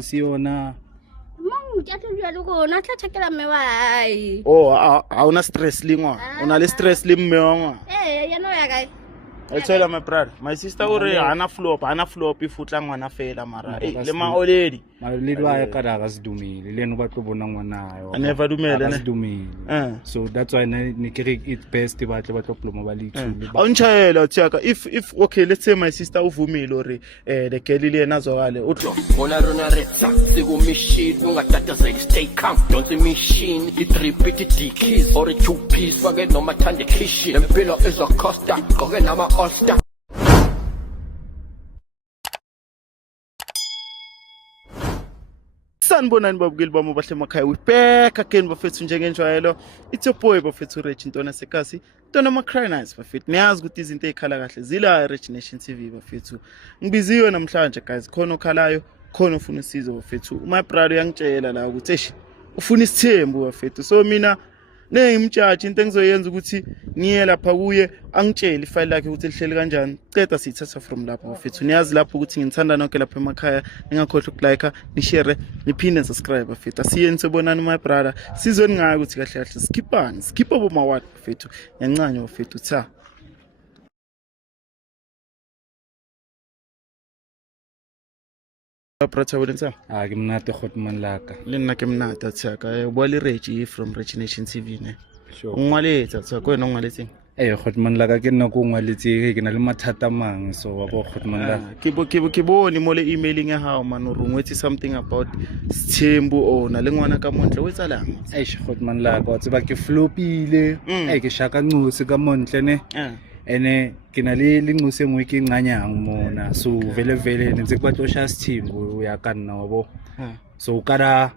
Siona. Oh, a una stress lingwa. Una le stress limmewa. I tell her my brother, my sister already ana flop ifutla ngwana fela mara. Le ma already. Maledi wa ya kada ga se dumile. Le no ba tlo bona ngwana ayo. I never dumele ne. Dumile. So that's why ne kere it best ba tle ba tlo ploma ba le itshule. Awunchayela Tsaka if okay let's say my sister uvumile ore the girl le yena zwakale utlo. Bona rona retsa siku machine ungatata say stay calm don't the machine it repeat the keys or a two piece forget no matter the kishi empilo is a costa goge nama Osta. Sanibonani babukeli bami bahle emakhaya we back again bafethu njengenjwayelo it's your boy bafethu Rich Ntona Sekasi Ntona Macriners bafethu niyazi ukuthi izinto ezikhala kahle zila Rich Nation TV bafethu ngibiziwe namhlanje guys khona okhalayo khona ufuna usizo bafethu my brother uyangitshela la ukuthi eish ufuna isithembu bafethu so mina ngimtshatsha into engizoyenza ukuthi ngiye lapha kuye angitshele ifile lakhe ukuthi lihleli kanjani ceda sithatha from lapho bafethu niyazi lapho ukuthi ngithanda nonke lapha emakhaya ningakhohlwa ukulike ni share niphinde subscribe bafethu asiyeni sobonani my brother sizoni ngayo ukuthi kahle kahle skippa bo mawat bafethu yancane bafethu tha Brother William ke mnate Khotman laka le nna ke mnata Tsaka bo le Reggie from Rich Nation TV ne sure ngwaletsa Tsaka wena ngwaletseng Khotman laka ke nna ko ngwaletse ke na le mathata mang so wa bo Khotman laka ke bone mo le emailing ya hao man o rungwetse something about Sithembu ona le ngwana ka montle o etsalang Khotman laka wa tseba ke flopile ke shaka ncusi ka montle ne ene ke na le nguse ngwe ke nganyang mona so vele ne ntse kwa tlosha Sithembu ya ka nna wabo so kada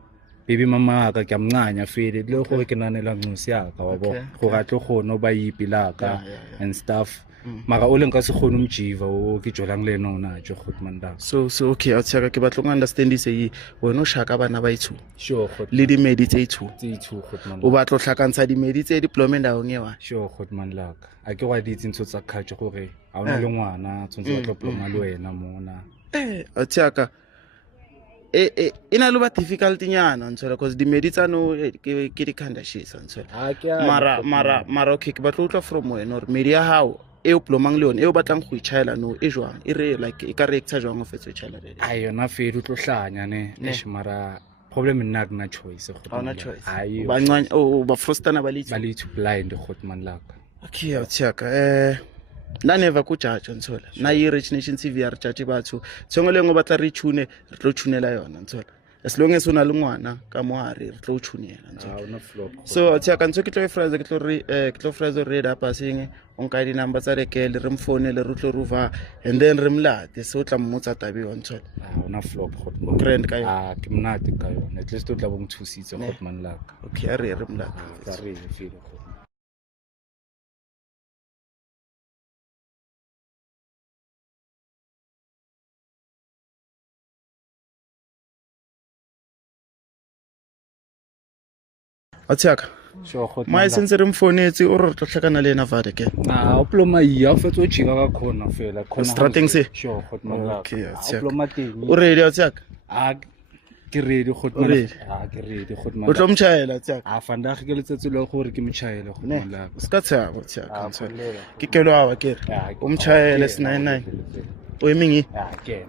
baby mama ka ke amncanya fele le go ke nanela nguse ya ka wabo go ga tlo go no ba yipilaka and stuff mara o leng ka se gone umjiva o ke jolang le nona jo Khotman laka so okay a Tsaka ke batlo go understand ise wena o shaka bana ba ithu sure le di medi tse ithu Khotman o batlo hlakantsha di medi tse deployment a ngwe wa sure Khotman laka a ke wa ditse ntso tsa khaje gore a ona le ngwana tsontse ba tlo ploma le wena mona a Tsaka ina lo ba difficult nyana ntsola because di medi tsa no ke di khanda shisa ntsola mara okay ke batlo utla from wena or media how e o plomang le yone e o batlang go itchaela no e jwang e re like e ka reacta jwang o fetso itchaela le a yona fedu tlo hlanya ne mara problem nna na choice Khotman ayi ba ncane o ba frustana ba le to blind Khotman laka okay a Tsaka na never ku judge ntsola na yi Rich Nation TV ya re judge batho tsongole ngo batla re tune re tlo tunela yona ntsola as long as una le ngwana ka mohare re tlo tunela ntsola una flop so Tsaka ntso ke tlo phrase ke tlo phrase read up asing onka di number tsa rekele re mphone le re tlo ruva and then re mlate so tla mmotsa tabi wa ntsola una flop Khotman grand ka yo ke mnate ka yona at least o tla bong thusitse Khotman laka okay re mlate ka re feel Tsaka sure Khotman my sense re mfonetse o re tlo hlakana le ena vade ke o ploma ya o fetso jika ka khona fela khona strating se sure Khotman laka okay o ploma teng o ready Tsaka ke ready Khotman ke ready Khotman o tlo mchaela Tsaka fanda ke letsetso le gore ke mchaela Khotman laka ska tshaba Tsaka ke kelo awa ke o mchaela s99 o emingi ke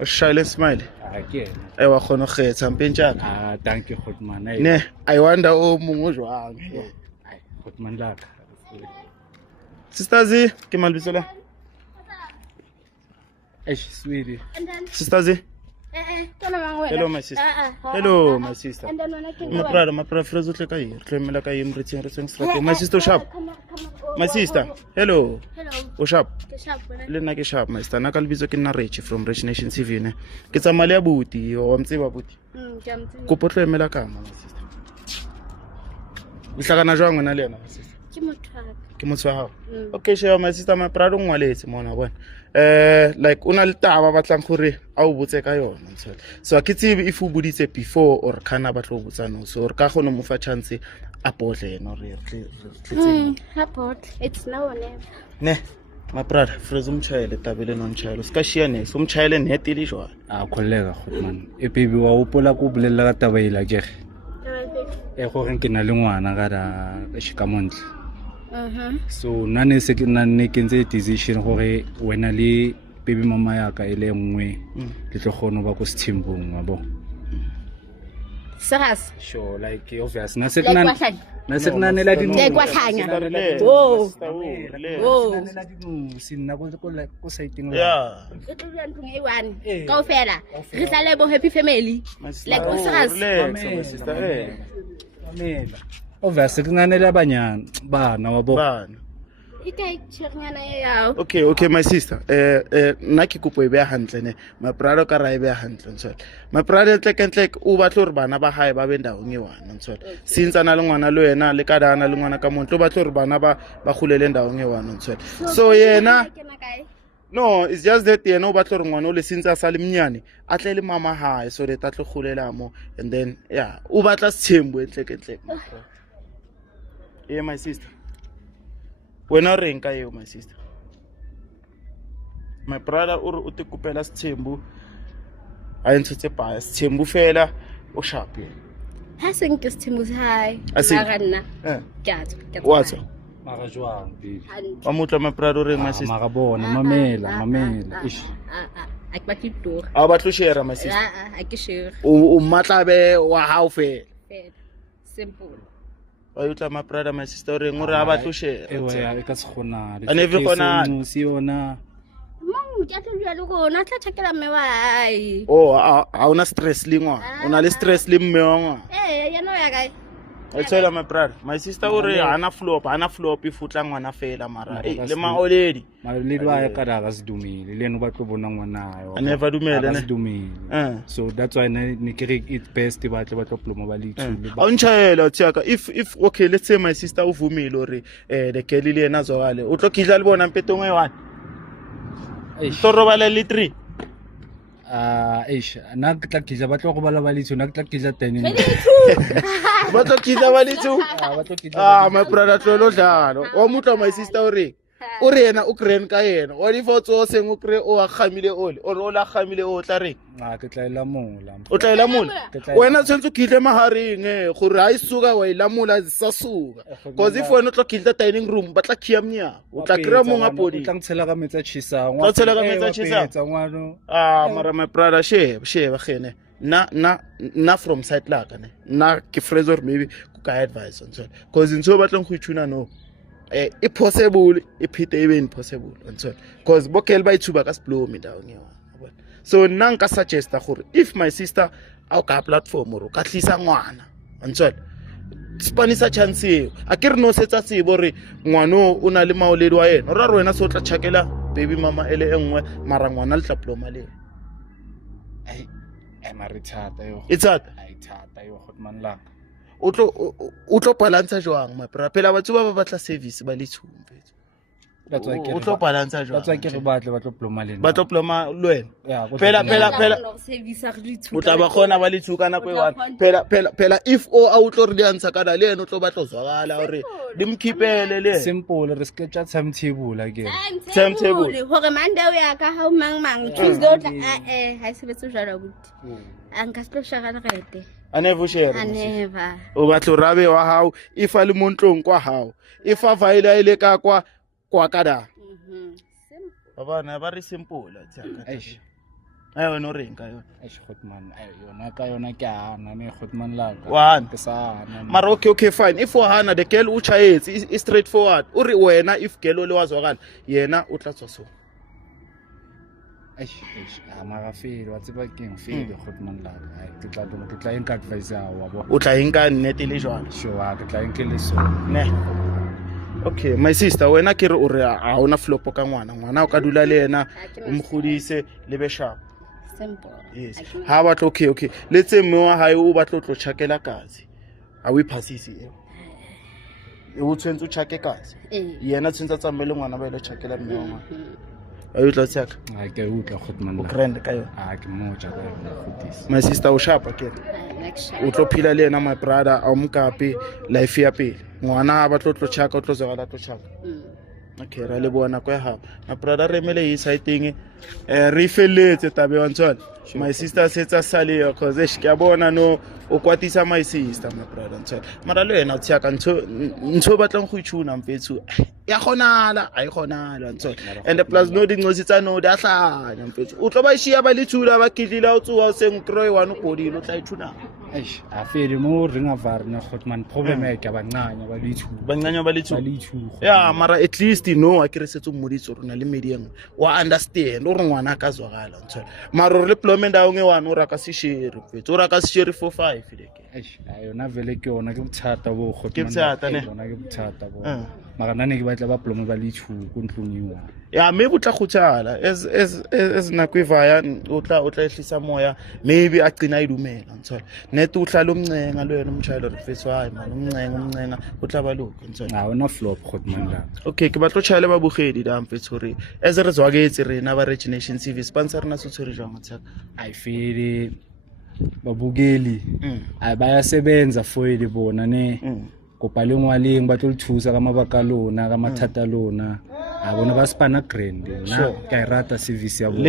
o shile smile ke wa khona kgetha mpentjaka thank you Khotman ne I wonder o mongwe jwang Khotman laka Sister Z ke malbiso la sweetie Sister Z hello my sister hello my sister my brother frezo tle ka yiri tlemela ka yimi retseng straight my sister sharp my sister hello o sharp le nna ke sharp my sister na ka lebitso ke nna Rich from Rich Nation TV ne ke tsamale ya buti wa mtseba buti ko potlemela ka my sister ihlakana jwang wena le yena my sister ke motho wa hao okay sure my sister my brother ngwaletse mona bona like una le taba batlang gore a o botse ka yona ntse so ke tsebe if o buditse before or kana batlo botsa no so re ka gone mo fa chance a botle no re Support. It's now or never. ne my brother Frezo umchayele tabele nonchayelo sikashiya neso umchayele netili jwa a khollega Goodman e baby wa upola go bolela ka tabaila ke e go reng ke na le ngwana ga da shikamontle so nane se ke nane ke ntse decision gore wena le baby mama ya ka ile nngwe le tlo gona ba go Sithimbung wa bo Serious? sure like obvious na se ke nane la di Like kwahlanya. sinna go siteng yeah Re tlo dula ntlong e one kaofela re tla le bo happy family like o serious mamela obvious ke nane la bana wa bo bana e ka tshirnyana ya okay my sister nna ke kopo e be hantle ne my brother ka ra e be hantle ntse my brother tlek o batla re bana ba hae ba benda o ngewana ntse since ana le ngwana lo yena le ka dana le ngwana ka montlo batla re bana ba gulele ndawo ngewana ntse so yena no it's just that yena o batla re ngwana o le since a sa le mnyane a tle le mama hae so re tatlo gulela mo and then yeah o batla Sithembu entlek my sister wena re nka eo my sister my brother o te kopela Sithembu a ntse pa Sithembu fela o sharp yena ha seng ke Sithembu hai mara nna ke what's mara jwang baby wa motla my brother re my sister mara bona mamela ish a ke batla tour a batlo share my sister a ke sure o matlabe wa hao fela simple wa utla my brother my sister re ngore a batlo share e ka se gona And every corner- si yona mong ke tla dula le gona tla thakela mme wa ai oh a una stress le ngwana o na le stress le mme wa ngwana yena ya kae I tell my brother my sister o re ana flop e futla ngwana fela mara le ma already maledi wa ya ka daga se dumile le eno ba tlo bona ngwana yo a never dumele ne se dumile so that's why ne ke re it best ba tlo ploma ba le itshule a unchayela tsaka if okay let's say my sister uvumile ore the girl le yena zwakale o tlo khidla le bona mpetong e 1 to robala le 3 eish na ke tla khidla ba tlo go bala ba le itshule na ke tla khidla 10 ba tlo khidla ba le 2 ba tlo khidla my brother tlolo dlalo o mutla my sister o re yena o kreen ka yena o di fotso seng o kre o a khamile ole o la khamile o tla re ke tla ilamula o tla ilamula wena tsentse khidle mahareng gore ha isuka wa ilamula sa suka because if wena o tlo khidla dining room ba tla khia mnya o tla kra monga podi tla ntshela ka metsa chisa tla tshela ka metsa chisa ngwano mara my brother sheba gene na from side la ka ne na ke Frezo maybe ku ka advice on so because into batleng go itshuna no e possible e phite e be impossible on so because bokel ba ithuba ka sblow me down here so nna nka suggesta gore if my sister a ka platform ro ka tlisa ngwana on so spanisa chance eo a ke re no setsa sebo re ngwano o na le maoledi wa yena ra rona so tla tshakela baby mama ele engwe mara ngwana le tla ploma le ai marithata yo itsata ai thata yo Goodman la o tlo balance jwang my brother phela batho ba batla service ba le tshumpe that's why o tlo balance jwang that's why ke re ba tlo ploma le ba tlo ploma le wena yeah phela o tla ba khona ba le tshuka na ko phela if o a utlo re di answer ka le yena o tlo batlo zwakala hore di mkhipele le simple re ske tsa timetable again timetable hore Monday o ya ka ha mang Tuesday o tla ha se betso jara buti anka se tlo shara rete a never share never o batlo rabe wa hao if a le montlong kwa hao if a vaila ile ka kwa kada bana ba re simple tsaka eish ayo no renka yo eish Goodman yona ka yona ke ana ne Goodman la One. ke sana mara okay fine if wahana the girl u chayetse is straightforward o re wena if girl o le wazwakala yena o tla tswa so eish mara feel wa tseba keng feel Goodman la ke tla enka advice wa bo o tla enka nnete le jwana sure ke tla enkele so ne okay my sister wena ke re o re a ona flopo ka ngwana o ka dula le yena o mgodise le be sharp simple yes ha batlo okay let's say mme wa hae o batlo tlo tshakela kazi a we phasisi o tshwentse o tshake kazi yena tshwentse tsamele ngwana ba ile tshakela mme wa ayo tla tsaka ke utla Goodman la grand ka yo ke moja ka yona godisa my sister o sharp again o tlo phila le yena my brother a mkape life ya pele ngwana ba tlo tshaka o tlo zagala tlo tshaka Okay, ra le bona kwa ha. My brother re mele yi sighting re feletse tabe wa ntshwana. My sister setsa sale cause ke a bona no o kwatisa my sister my brother ntshwana. Mara le yena tsaka ntho batlang go itshuna mfethu. Ya khonala ai khonala ntshwana. And plus no dinqosi tsa no da hlanya mfethu. O tlo ba ishiya ba lethula ba kidila o tsuwa o seng troy one godi lo tla itshuna. Eish afeli mo ringa varna khotman problem e ka banganya ba lithu Banganya ba lethu. lithu Yeah, mara at least no a kere setso moditso rona le medieng wa understand o re ngwana ka zwagala ntshwana. Mara re deployment a nge wana o ra ka seshiri mfethu o ra ka seshiri 45 leke. eish ayona vele ke yona ke bothata bo khotman Ke bothata, ne? yona ke bothata bo mara nna ne ke batla ba plome ba lithu ko ntlong iwa Yeah, maybe utla khuthala as nakwivaya utla ehlisa moya maybe agcina idumela ntshwana. Net uhlala umncenga lo yena umshayelo refethu hayi man umncenga utla baloko ntshwana. awona flop khotman la Okay, ke batlo chayela ba bogedi da mfethu re as re zwaketse rena ba Rich Nation TV sponsor na se tshwere jwang tsaka. ayifeli babukeli ay bayasebenza for ile bona ne kopa le ngwaleng ba tlo le thusa ka mabaka lona ka mathata lona a bona ba spana grand na ka irata service ya bona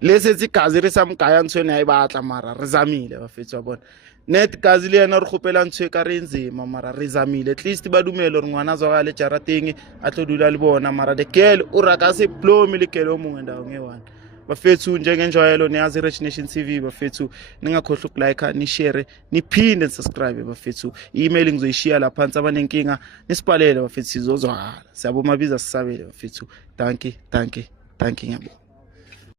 Lesetsi kazi re sa mkaya ntshwene ha e batla mara re zamile ba fetsa wa bona. Net kazi le yena re khopela ntshwe ka re nzima mara re zamile at least ba dumelo re ngwana zwa le jarateng a tlo dula le bona mara the girl o raka se plomi le kelo mongwe ndawo ngewana. Bafethu njengenjwayelo niyazi Rich Nation TV bafethu ningakhohlwa ukulike ni share niphinde subscribe bafethu email ngizoyishiya lapha phansi abanenkinga nisipalele bafethu sizozwala siyaboma biza sisabele bafethu thank you ngiyabonga.